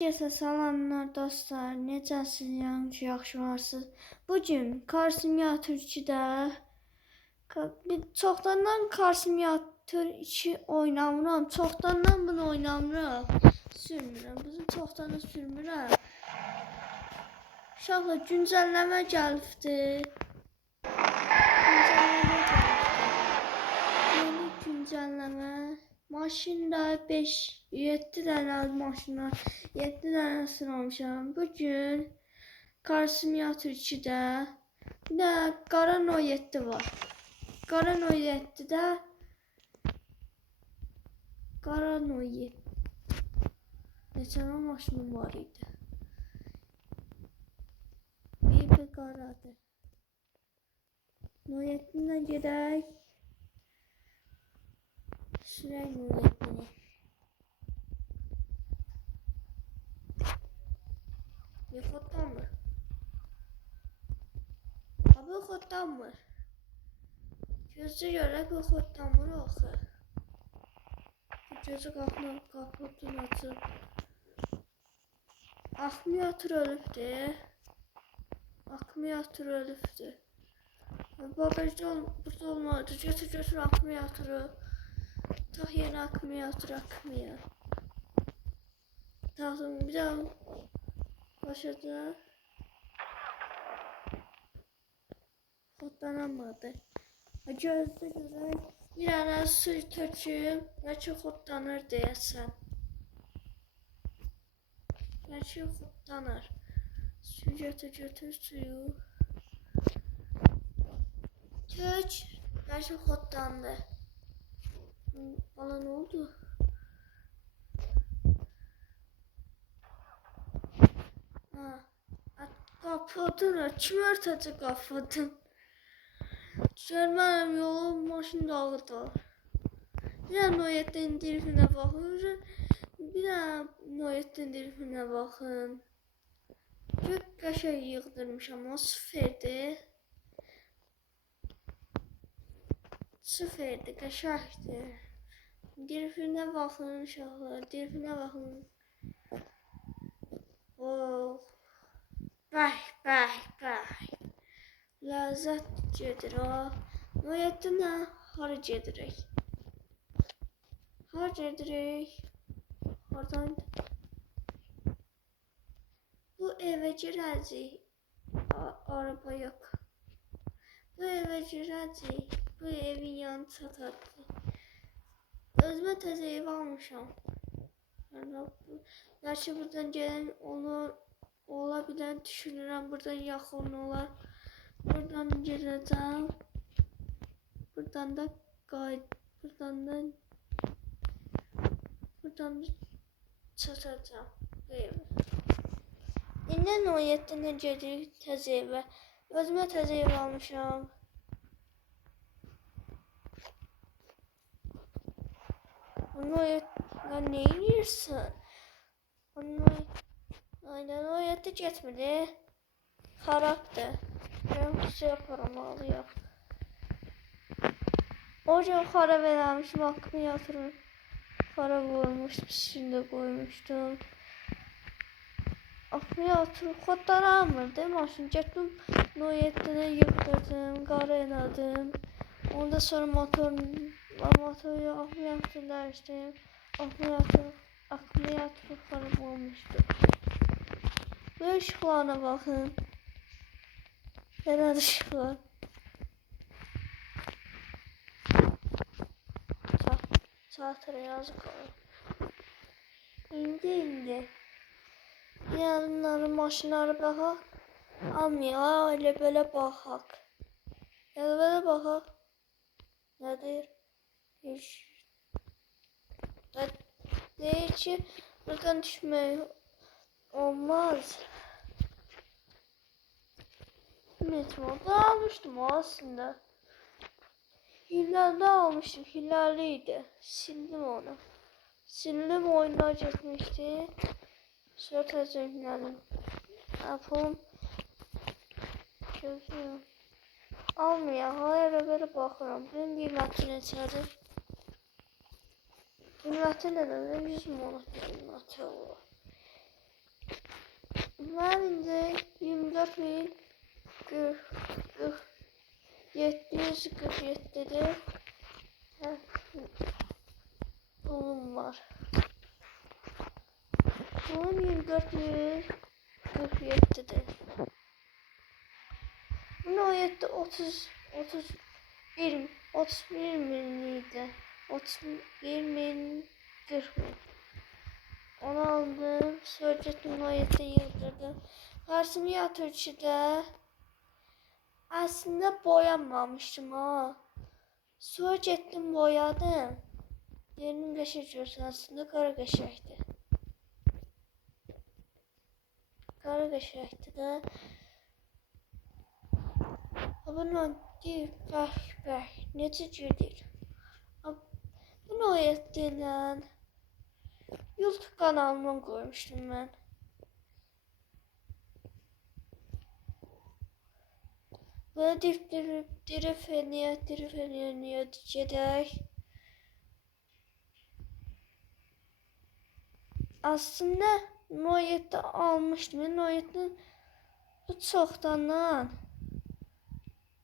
Herkese salamlar dostlar. Necəsiniz? Yaxşılarsınız? Bugün Car Simulator 2'də çoxdandan Car Simulator 2 oynamıram. Çoxdandan bunu oynamıram. Sürmürəm. Bizim çoxdandan sürmürəm. Uşaqlar güncəlləmə gəlibdi. Yeni güncəlləmə. Maşında 5-7 dənə maşınlar, 7 dənə sınavmışam. Bugün Car Simulator 2'də bir də Qara No 7 var. Qara No 7'də Qara No 7 neçə maşınım var idi. Bir qaradır. No 7'dən gedək. Sürək No 7'ni. Bir kodlanmır. Abi kodlanmır. Gözü görək o kodlanmır axı. Gözü qapını açıb. Akkumulyator ölübdür. Akkumulyator ölübdür. Bagajda burada olmalıdır. Götür akkumulatoru. Tak yeni akkumulyator akmıyor. Taktım bir daha başladı. Kodlanamadı. Gözde görək. Bir ara su töküm. Bəlkə kodlanır deyəsən. Bəlkə kodlanır. Su götür suyu. Tök. Bəlkə kodlandı. Bana ne oldu? Kapatın. Kim örtecek kapatın? Görmem yolum maşın dağıdı. Bir de Noyet'in dirifine bakın. Bir de Noyet'in dirifine bakın. Çok kaşar yığdırmışam ama sıfırdı. Sıfırdı kaşardı. Dirifine bakın uşaqlar. Dirifine bakın. Oh. Bəh. Ləzzət gedir o. Noyettinə hara gedirik? Oradan. Bu eve girəcək. Araba yok. Bu eve girəcək. Bu evin yanı çatacaq. Özümə təzə ev almışam. Gerçi buradan gelen olabilen düşünürəm. Buradan yaxın olar. Buradan girəcəm. Buradan da çatacağım bu evə. İndi Noyettinə gedirik təzə evə. Özümə təzə ev almışam. Noyettinə nə edirsən? Aynen Noyettin getmedi. Xarabdır. Ben şey yapamalıyım. Oradan xarab eləmişim akkumulyatorun. Xarab olmuşdu. Şimdi koymuştum. Akkumulyator kodlanamırdı. Maşın getdim. Noyettinə yıktırdım. Qara elədim. Ondan sonra motoru akkumulyator dəyişdim. Akkumulyator xarab olmuşdu. Bu ışıklarına bakın. Neden ışıklar? Saatire yazık olur. İndi. Yanları maşınları baxaq. Almaya öyle böyle baxaq. Elə belə baxaq. Nədir? Deyir ki, buradan düşmək olmaz. Metroda almıştım aslında. Hiller'de almıştım. Hiller'liydi. Sildim onu. Sildim oyunlar çekmişti. Sonra tezgahlarım. Yapalım. Gözüm. Almıyor. Hayır böyle bakıyorum. Benim qiyməti neçədir? Qiyməti nədir? 100 manat qiyməti olur. Mən indi 24.747-dir. Pulum var. Pulum 2447'dir. Bunu o yetti 31 miniydi. 31 min 40 min. Onu aldım. Söyleyecektim o yetti yıldırdım. Karşımı yatırıcıda aslında boyanmamıştım ha. Söyleyecektim boyadım. Yerini geçiriyorsun aslında kara geçerdi. Kara geçerdi de. Bunu değil bak netice değil. Bunu o yettiğinden YouTube kanalıma koymuştum ben. Böyle dirifeniye niye diyecek. Aslında Noyet'te almıştım. Noyet'te bu çoxdandan.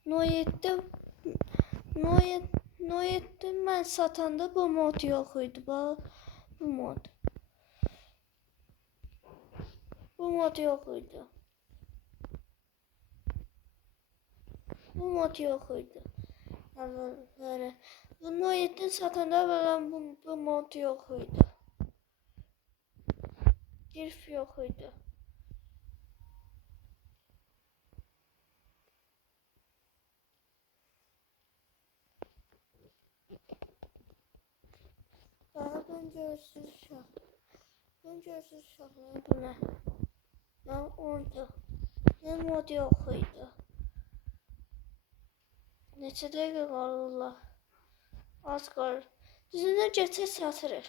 Noyet'te mən satanda bu mod yox idi. Bax, bu mod. Bu mod yox idi. Bu mod yox idi. Əvvəlləri. Bu Noyet'in satanda belə bu mod yox idi. Dirif yox idi. Daha ben görsüz şah. Ben görsüz şahlayayım bu ne? Ben orada. Ne mod yox idi. Neçə dəqiqə qalırlar? Az qalır. Düzünə geçə satırıq.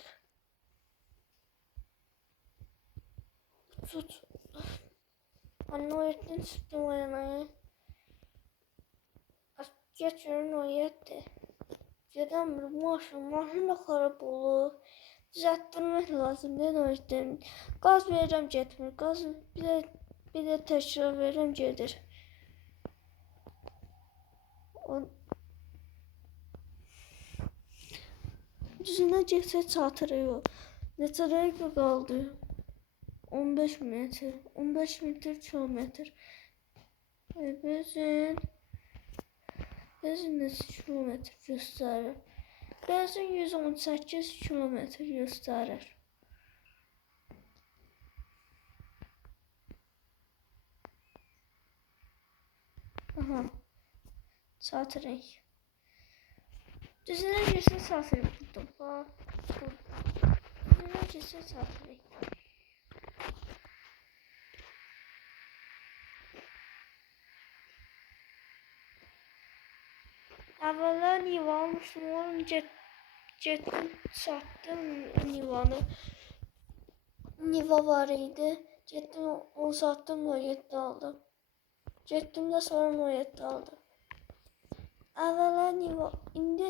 Tut. Noyet'in çıktı oynamaya. Geçiyor Noyet'ti. Gedəm bir maşın da xarab olur. Düzəltdirmək lazımdır Noyet'in. Qaz verirəm getmir. Qaz bir də təkrar verirəm gedir. Düzünə geçə çatırıyor. Neçə dəqiqə qaldı? 15 metr. 15 metr kilometr. Bezin neçə kilometr göstərir? Bezin 118 kilometr göstərir. Aha. Çatırıq. Düzünə geçə çatırıq. Burada. Düzünə geçə çatırıq. Əvvəllər Niva almışdım, onu getdim, satdım Nivanı. Niva var idi, getdim onu satdım, Noyet'de aldım. Getdim də sonra Noyet'de aldım. Əvvəllər Niva, indi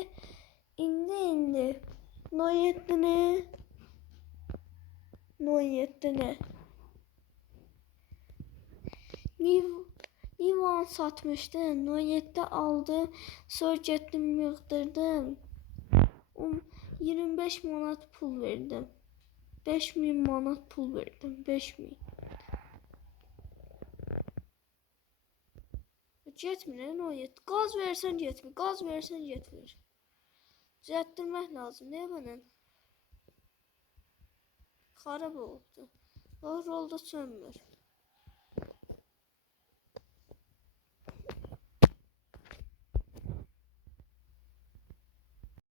Noyet'de ne? Nivan satmıştım. Noyet'te aldım. Sonra getdim yığdırdım. 25 manat pul verdim. 5000 manat pul verdim. 5000. Getmir Noyet. Gaz versen getmir. Gaz versen getmir. Düzəltdirmək lazım. Niyə bana? Xarab oldu. Rolda sönmür.